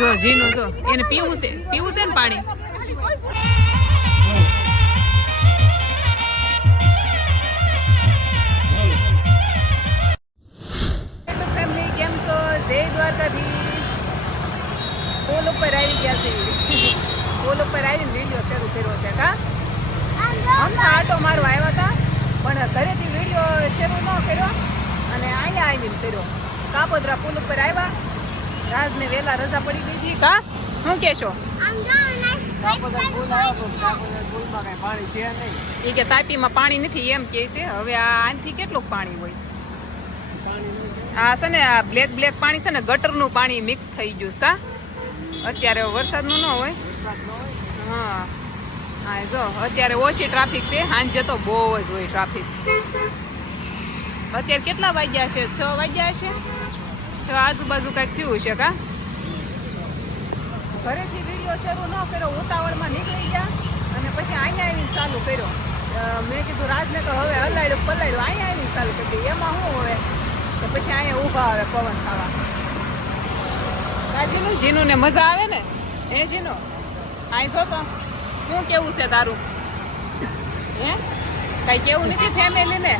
જો ઝીનું જો. એને પીવું છે. પીવું છે ને પાણી? કેમ છો જય દ્વારકાધીશ પોલ ઉપર આવી ગયા છે પોલ ઉપર આવીને વીડિયો શરૂ કર્યો છે કા હમણાં મારવા આવ્યા હતા પણ ઘરેથી વીડિયો શરૂ ન કર્યો અને અહીંયા આવીને કર્યો કાપોદરા પુલ ઉપર આવ્યા રાજને વહેલા રજા પડી ગઈ હતી કા? શું કહેશો એ કે તાપીમાં પાણી નથી એમ કે છે. હવે આ આનથી કેટલું પાણી હોય? આ છે ને આ બ્લેક બ્લેક પાણી છે ને ગટરનું પાણી મિક્સ થઈ ગયું છે કા? અત્યારે વરસાદનું ન હોય? હા. હા એ જો અત્યારે ઓછી ટ્રાફિક છે. સાંજે તો બહુ જ હોય ટ્રાફિક. અત્યારે કેટલા વાગ્યા છે? છ વાગ્યા છે? છ, આજુબાજુ કાંઈક થયું છે કા? ઘરેથી વીડિયો શરૂ ન કર્યો, ઉતાવળમાં નીકળી ગયા અને પછી અહીંયા આવીને ચાલુ કર્યો. મેં કીધું રાજને તો હવે હલાડ્યો પલાડ્યો અહીંયા આવીને ચાલુ કરી એમાં શું હવે? તો પછી અહીંયા ઊભા આવે પવન ખાવા. કાજીનું જીનું? ને મજા આવે ને? એ જીનું? અહીં જો તો. શું કેવું છે તારું? હે? કઈ કેવું નથી ફેમિલીને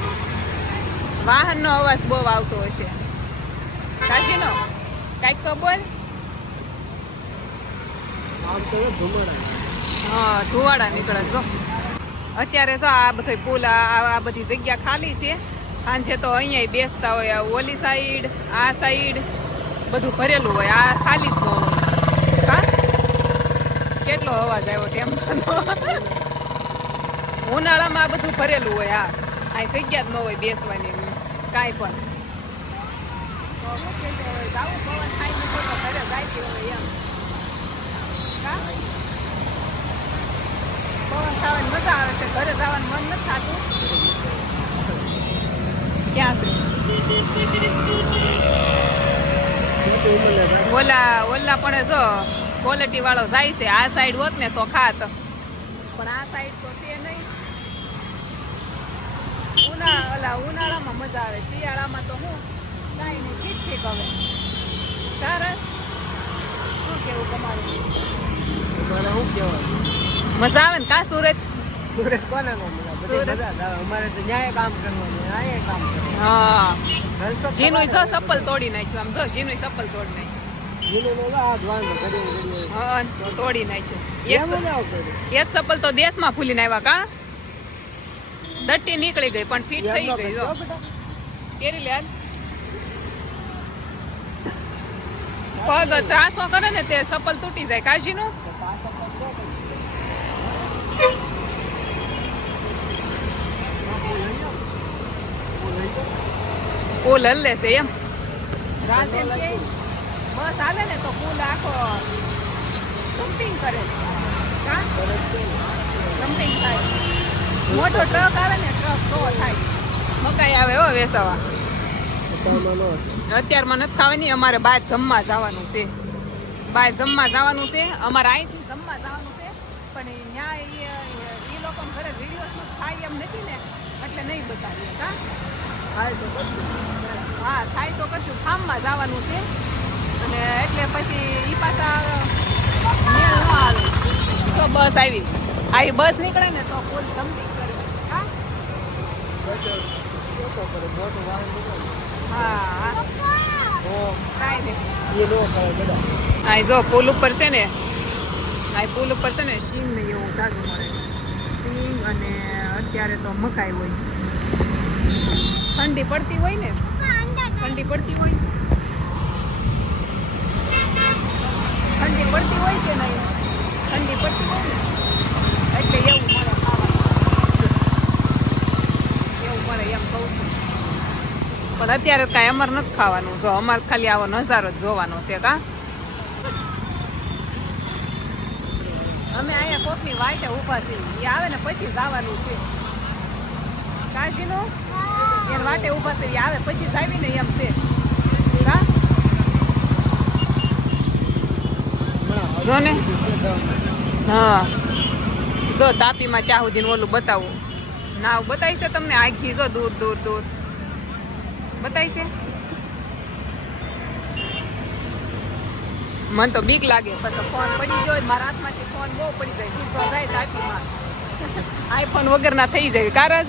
વાહનનો અવાજ બહુ આવતો હશે. કાશીનો? કાંઈક તો બોલ હા ધુવાડા નીકળે જો અત્યારે જો આ બધો પુલ આ બધી જગ્યા ખાલી છે. સાંજે તો અહીંયા બેસતા હોય ઓલી સાઈડ આ સાઈડ બધું ભરેલું હોય. આ ખાલી જ હોય. હા? કેટલો અવાજ આવ્યો ટેમ્પોનો ઉનાળામાં આ બધું ભરેલું હોય આ આ જગ્યા જ ન હોય બેસવાની કાંઈ પણ તો શું કહેતો હોય, જાવું પવન થાય ને તો ઘરે જવાનું મન નથી થતું ક્યાં ઓલા ઓલા પણ જો ક્વોલિટી વાળો જાય છે આ સાઈડ હોત ને તો ખાત પણ આ સાઈડ તો તે નહીં ઉનાળા ઓલા ઉનાળામાં મજા આવે, શિયાળામાં તો હું કાંઈ નહીં ઠીક ઠીક હવે. સરસ. શું કેવું તમારું? મજા આવે ને કા સુરત? સુરત કોના. અમારે તો ન્યાય કામ કરવાનું અહીંયા કામ કરવાનું હા. જીનું જો કરવાનો. ચપ્પલ તોડી નાખ્યું આમ જો જીનું સપલ તોડી નાખ્યું. તોડી નાખ્યું. એક ચપ્પલ તો દેશમાં ફૂલીને આવ્યા કા? દટ્ટી નીકળી ગઈ પણ ફિટ થઈ ગઈ જો. કહેજો લે હાલ. પગ ત્રાસો કરે ને તે સપલ તૂટી જાય. કાજીનું પુલ હલ્લે છે એમ. રાત એમ કે બસ હાલે ને તો પુલ આખો જમ્પિંગ કરે. કા જમ્પિંગ થાય. મોટો ટ્રક આવે ને ટ્રક તો થાય. મકાઈ આવે હો વેસવા. અત્યારમાં નથી ખાવાની અમારે બહાર જમવા જવાનું છે. બહાર જમવા જવાનું છે અમારે અહીંથી જમવા જવાનું છે. પણ ત્યાં એ લોકો ઘરે વીડિયો થાય એમ નથી ને એટલે નહીં બતાવીએ કા ખાય તો. હા થાય તો કશું. ફાર્મમાં જવાનું છે. અને એટલે પછી એ પાછા મેળ ન આવે. તો બસ આવી. આવી બસ નીકળે ને તો ફૂલ સમજી કરે. હા? જો, પુલ ઉપર છે ને આ પુલ ઉપર છે ને સિંગ ને એવું તાજું મળે. સિંગ અને અત્યારે તો મકાઈ હોય. ઠંડી પડતી હોય ને? ઠંડી પડતી હોય? ઠંડી પડતી હોય કે નહીં? ઠંડી પડતી હોય ને એટલે એવું મળે ખાવાનું એવું મળે એમ કહું છું પણ અત્યારે કાંઈ અમારે નથી ખાવાનું. જો, અમારે ખાલી આવો નજારો જ જોવાનો છે, કા? અમે અહીંયા કોકની વાટે ઊભા છીએ. એ આવે ને પછી જવાનું છે. કાજીનું એને વાટે ઊભા છે એ આવે પછી જ આવીને એમ છે. હમણાં જો ને. હા. જો, તાપીમાં ત્યાં સુધી ઓલું બતાવું. નાવ બતાવી છે તમને આખી, જો, દૂર દૂર દૂર. બતાવી છે? મને તો બીક લાગે. પછી ફોન પડી ગયો મારા હાથમાંથી ફોન બહુ પડી જાય. છૂટો જાય તાકીમાં આઈફોન વગરના થઈ જાય. કારણ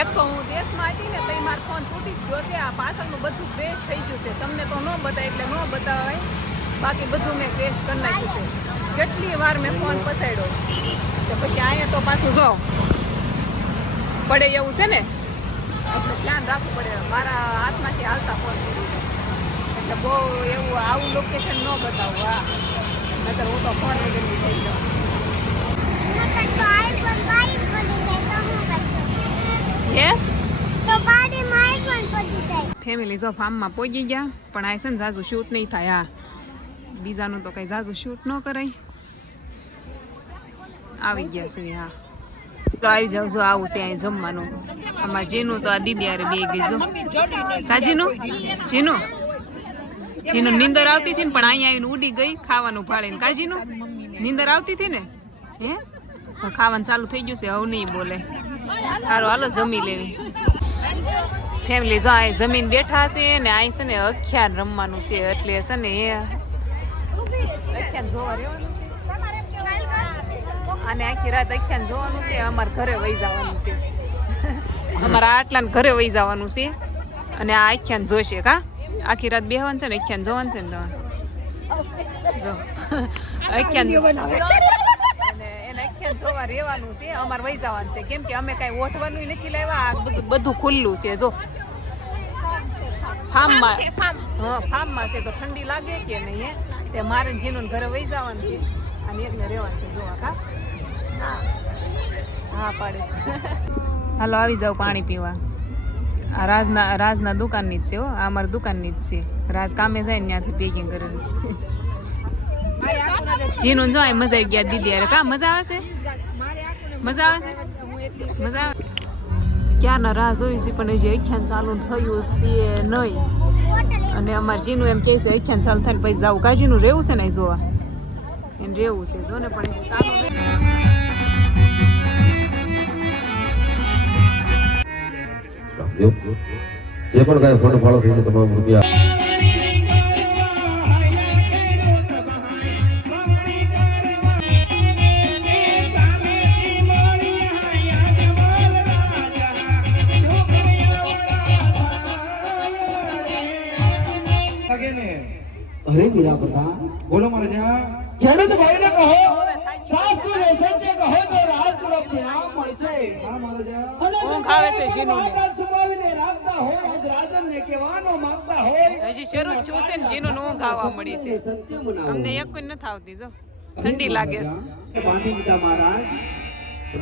એક તો હું દેશમાં હતી ને તો મારો ફોન તૂટી જ ગયો છે. આ પાછળનું બધું ક્રેશ થઈ ગયું છે. તમને તો ન બતાવે એટલે ન બતાવાય. બાકી બધું મેં ક્રેશ કરી નાખ્યું છે. કેટલી વાર મેં ફોન પસાડ્યો તો પછી અહીંયા તો પાછું જો. પડે એવું છે ને? એટલે ધ્યાન રાખવું પડે. મારા હાથમાંથી હાલતા ફોન એટલે બહુ એવું આવું લોકેશન ન બતાવું, હા. નકર હું તો ફોન વગરની થઈ જાઉં. ફેમિલી જો ફાર્મમાં પહોંચી ગયા, પણ આ છે ને ઝાઝુ શૂટ નહીં થાય, હા. બીજાનું તો કંઈ ઝાઝું શૂટ ન કરાય. આવી ગયા છે હા. તો આવી જાવ જો આવું છે અહીં જમવાનું. આમાં જીનું તો આ દીદી આરે બે ગઈ, જો. કાજીનું જીનું? જીનું? નીંદર આવતી હતી ને, પણ અહીંયા આવીને ઉડી ગઈ, ખાવાનું ભાળીને. કાજીનું નીંદર આવતી હતી ને? હે? ખાવાનું ચાલુ થઈ ગયું છે, હવે નહીં બોલે. સારું હાલો જમી લેવી. ફેમિલી જો અહીં જમીન બેઠા છે ને અહીં છે ને અખ્યાન રમવાનું છે, એટલે છે ને એ જોવા રહેવાનું? અને આખી રાત અખ્યાન જોવાનું છે અમારે ઘરે વહી જવાનું છે. અમારા આટલા ઘરે વહી જવાનું છે. અને આ આખ્યાન જોશે કા? આખી રાત બેહવાનું છે ને આખ્યાન જોવાનું છે ને તમારે જો. આખ્યાન આખ્યાન જોવા રહેવાનું છે અમારે વહી જવાનું છે. કેમ કે અમે કાંઈ ઓઠવાનું નથી લાવ્યા આ બધું બધું ખુલ્લું છે જો. ફાર્મમાં હા ફાર્મમાં છે તો ઠંડી લાગે કે નહીં તે મારે જીનું ઘરે વહી જવાનું છે. અને એકને રહેવાનું છે જોવા કા? હાલો, આવી જાવ પાણી પીવા. આ રાજના રાજના દુકાનની જ છે હો, આ અમારી દુકાનની જ છે. રાજ કામે જાય ને ત્યાંથી પેકિંગ કરેલું છે. જીનું જો મજા આવી ગયા દીદી અરે કા, મજા આવે છે? મજા આવે છે? મજા આવે? ક્યાંના રાહ જોઈ છે, પણ હજી અખ્યાન ચાલુ થયું છે નહીં. અને અમારે જીનું એમ કહે છે, અખ્યાન ચાલુ થાય ને પછી જાવું કાજીનું રહેવું છે ને જોવા? એને રહેવું છે. જો ને પણ ચાલુ જે પણ કાંઈ ફંડ ફાળો થશે તમામ રૂપિયા લાગે અરે મીરા પ્રધાન બોલો મહારાજા. ખેડૂત ભાઈને કહો સાસુ રેસનને કહો તો રાજ તરફ મળશે. હા મહારાજા ઊંઘ આવે છે જીનુને. રાખતા હોય આજ રાજનને કહેવાનો માંગતા હોય. હજી શરૂ જ છે ને જીનો નો ગાવા મળી છે. અમને એક કોઈ નથી આવતી જો. ઠંડી લાગે છે. બાંધી દીધા મહારાજ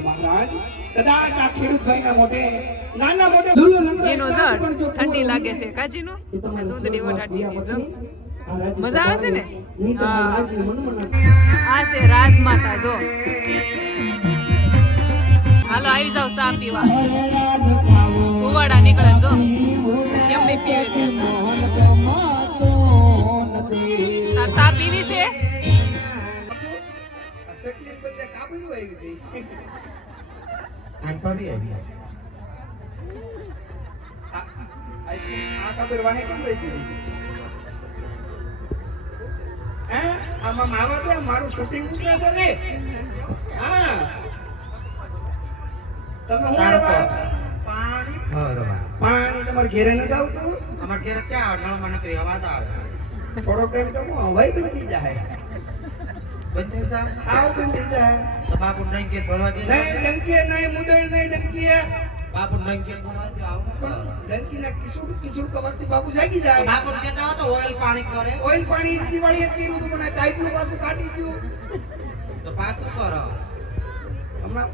મહારાજ. કદાચ આ ખેડૂત ભાઈના મોઢે નાના મોઢે જીનો જો ઠંડી લાગે છે. કાજી નો સુંદરી ઓઢાડી જો. મજા આવે છે ને? આ છે રાજમાતા જો. હાલો આવી જાવ સા પીવા. કુવાડા નીકળે જો કેમ પીવે તાર પીવી છે? આમાં માવા છે મારું શૂટિંગ ઉતરે છે ને? હા. તમે હું? પાણી પાણી તમારે ઘેરે નથી આવતું. અમારે ઘેરે ક્યાં આવે? નળમાં નકરી અવાજ આવે. થોડો ટાઈમ તો હું હવાઈ બંધ થઈ જાય. બંધ થઈ જાય? આવ બંધ થઈ જાય. તો બાપુ ડંકી કે ભરવા દે નહીં ડંકી નહીં મુદળ નહીં ડંકી. બાપુ નહીં ભરવા દે આવું ડંકી ના કિસુડ કિસુડ કવરથી બાપુ જાગી જાય. બાપુ કહેતા હોય તો ઓઇલ પાણી કરે. ઓઇલ પાણી દિવાળી હતી હતું પણ ટાઈટનું પાછું કાઢી ગયું. તો પાછું કરો. હમણાં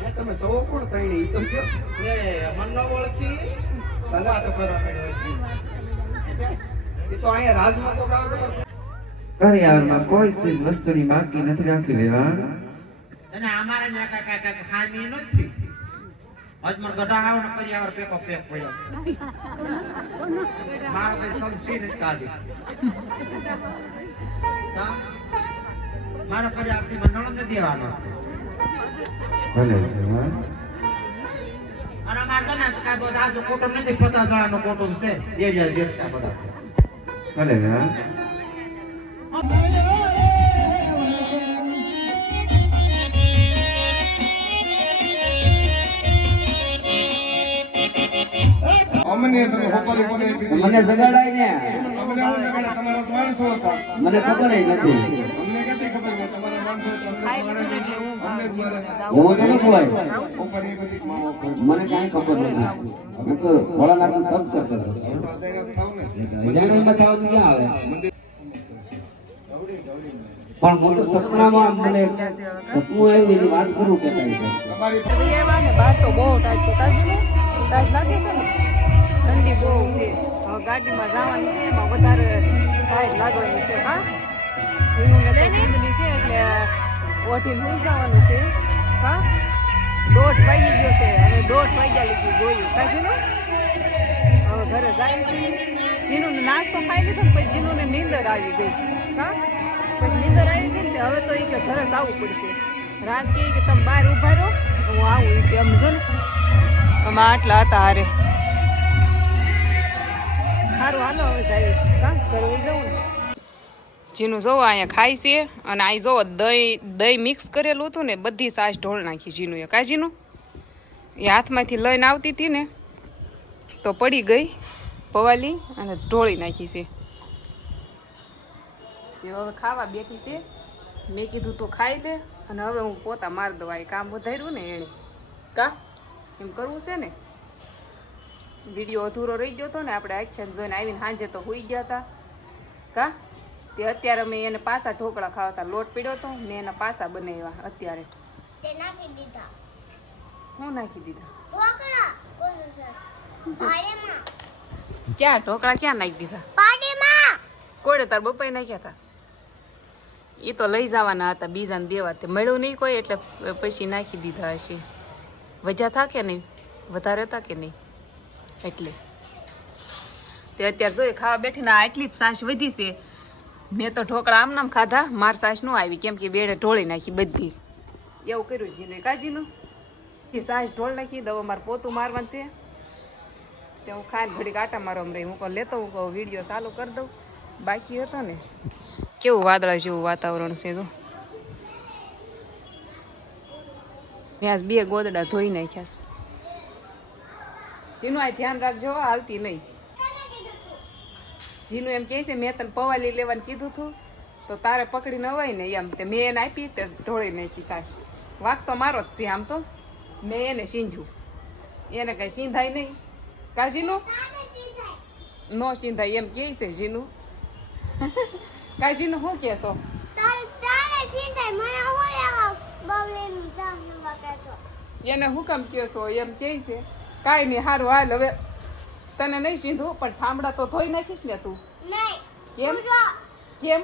તમે સૌ કોણ તણી? તો કયો એ મન ન ઓળખી વાતો કરવા માંડ્યો છે. એ તો અહીંયા રાજમાં તો ગાવ તો કરિયાવરમાં કોઈ ચીજ વસ્તુની બાકી નથી રાખી વ્યવહાર અને અમારે ને કાંઈ કાંઈ કાંઈ ખામી નથી. અજમર ગઢા આવો ને કરી પેકો પેક પડ્યો. મારો તો સમસી ને કાઢી. તા? મારો કઈ થી મંડળ નથી દેવાનો છે. ભલે અને મારે છે ને કાંઈ બધા આજે કુટુંબ નથી પચાસ જણાનું કુટુંબ છે. એ જ જેટલા બધા. ભલે હા અમને તમે ખબર મને સગાડાય ને. મને ખબર નથી. મને કઈ ખબર નથી. અમે તો ભોળાનાથનું તપ કરતા ને. અજાણ્યામાં થવાનું ક્યાં આવે? પણ હું તો સપનામાં મને સપનું આવ્યું એની વાત કરું કે કઈ તમારી તો એ એવા ને બહાર તો બહુ ટાઈટ છે ટાઈટ લાગે છે ને? ઠંડી બહુ છે. ગાડીમાં જવાની છે એમાં વધારે ટાઈટ લાગવાની છે હા? એનું ને તો છે એટલે ઓઠી જવાનું છે. હા? દોઢ વાગી ગયો છે અને દોઢ વાગ્યા લીધું જોયું. તાજુનું હવે ઘરે જાય છે. જીનું નાસ્તો ખાઈ લીધો ને પછી જીનું નીંદર આવી ગઈ. હા? પછી નીંદર આવી ગઈ ને હવે તો એ કે ઘરે જ આવવું પડશે. રાત કહે કે તમે બહાર ઊભા રહો હું આવું એ કે સમજો ને આટલા હતા હારે. સારું હાલો હવે સાહેબ કામ કરવું જવું ને. જીનું જોવો અહીંયા ખાય છે અને અહીં જોવો દહીં દહીં મિક્સ કરેલું હતું ને બધી સાસ ઢોળ નાખી જીનું એ કાજીનું એ હાથમાંથી લઈને આવતી હતી ને, તો પડી ગઈ પવાલી અને ઢોળી નાખી છે. એ હવે ખાવા બેઠી છે. મેં કીધું તું ખાઈ લે અને હવે હું પોતા માર દઉં એ કામ વધાર્યું ને એણે. કા? એમ કરવું છે ને? વીડિયો અધૂરો રહી ગયો હતો ને, આપણે આખ્યાન જોઈને આવીને સાંજે તો હોઈ ગયા હતા કા? તે અત્યારે મેં એને પાસા ઢોકળા ખાવા હતા લોટ પીડ્યો હતો મેં એના પાસા બનાવ્યા અત્યારે. તે નાખી દીધા. હું નાખી દીધા? ઢોકળા? ક્યાં? ઢોકળા ક્યાં નાખી દીધા? કોડે તાર બપાઈ નાખ્યા હતા એ તો લઈ જવાના હતા બીજાને દેવા તે. મળ્યું નહીં કોઈ એટલે પછી નાખી દીધા હશે. વજા થા કે નહીં? વધારે હતા કે નહીં? એટલે. તે અત્યારે જોઈએ ખાવા બેઠીને આટલી જ સાસ વધી છે મેં તો ઢોકળા આમ નામ ખાધા. માર સાસ નો આવી. કેમ કે બેડે ઢોળી નાખી બધી. જ એવું કર્યું જીનું? કાજીનું એ સાસ ઢોળ નાખી. દવા મારે પોતું મારવાનું છે. તે હું ખાઈને ઘડીક આટા મારો રહી. હું કહું લેતો હું કહું વીડિયો ચાલુ કરી દઉં. બાકી હતો ને. કેવું વાદળા જેવું વાતાવરણ છે તો મેં આજ બે ગોદડા ધોઈ નાખ્યા જીનું આ ધ્યાન રાખજો હાલતી નહીં. જીનું એમ કહે છે મેં તને પવાલી લેવાનું કીધું હતું તો તારે પકડી ન હોય ને એમ તે મેં એને આપી તે ઢોળી નાખી સાસ. વાક તો મારો જ છે આમ તો. મેં એને સીંધ્યું એને કઈ સીંધાય નહીં. કાજીનું નો સીંધાય એમ કહે છે જીનું કાજીનું શું કહેશો તારે તારે ચિંતા મને હું લેવા બબલીનું જામ નવા કહેતો એને હું કામ કહો છો એમ કહે છે. કાંઈ નહીં સારું હાલ હવે તને નહીં સીંધું પણ ઠામડા તો ધોઈ નાખીશ ને તું. કેમ? કેમ?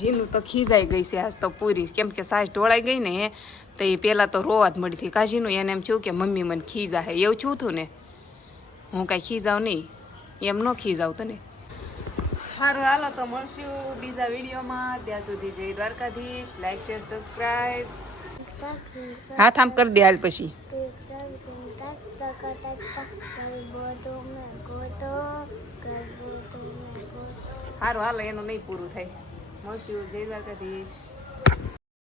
જીનું તો ખીજાઈ ગઈ છે આજ તો પૂરી. કેમ કે સાસ ઢોળાઈ ગઈ ને તો એ પહેલાં તો રોવા જ મળી હતી. કાજીનું એને એમ થયું કે મમ્મી મને ખીજા હે. એવું થયું હતું ને? હું કાંઈ ખીજાવ નહીં. એમ ન ખીજાવ તને. સારું હાલો તો મળશું બીજા વિડીયોમાં. ત્યાં સુધી જય દ્વારકાધીશ. લાઈક શેર સબસ્ક્રાઈબ હાથ આમ કરી દે હાલ પછી. સારું હાલો એનું નહીં પૂરું થાય. મળશું જય દ્વારકાધીશ.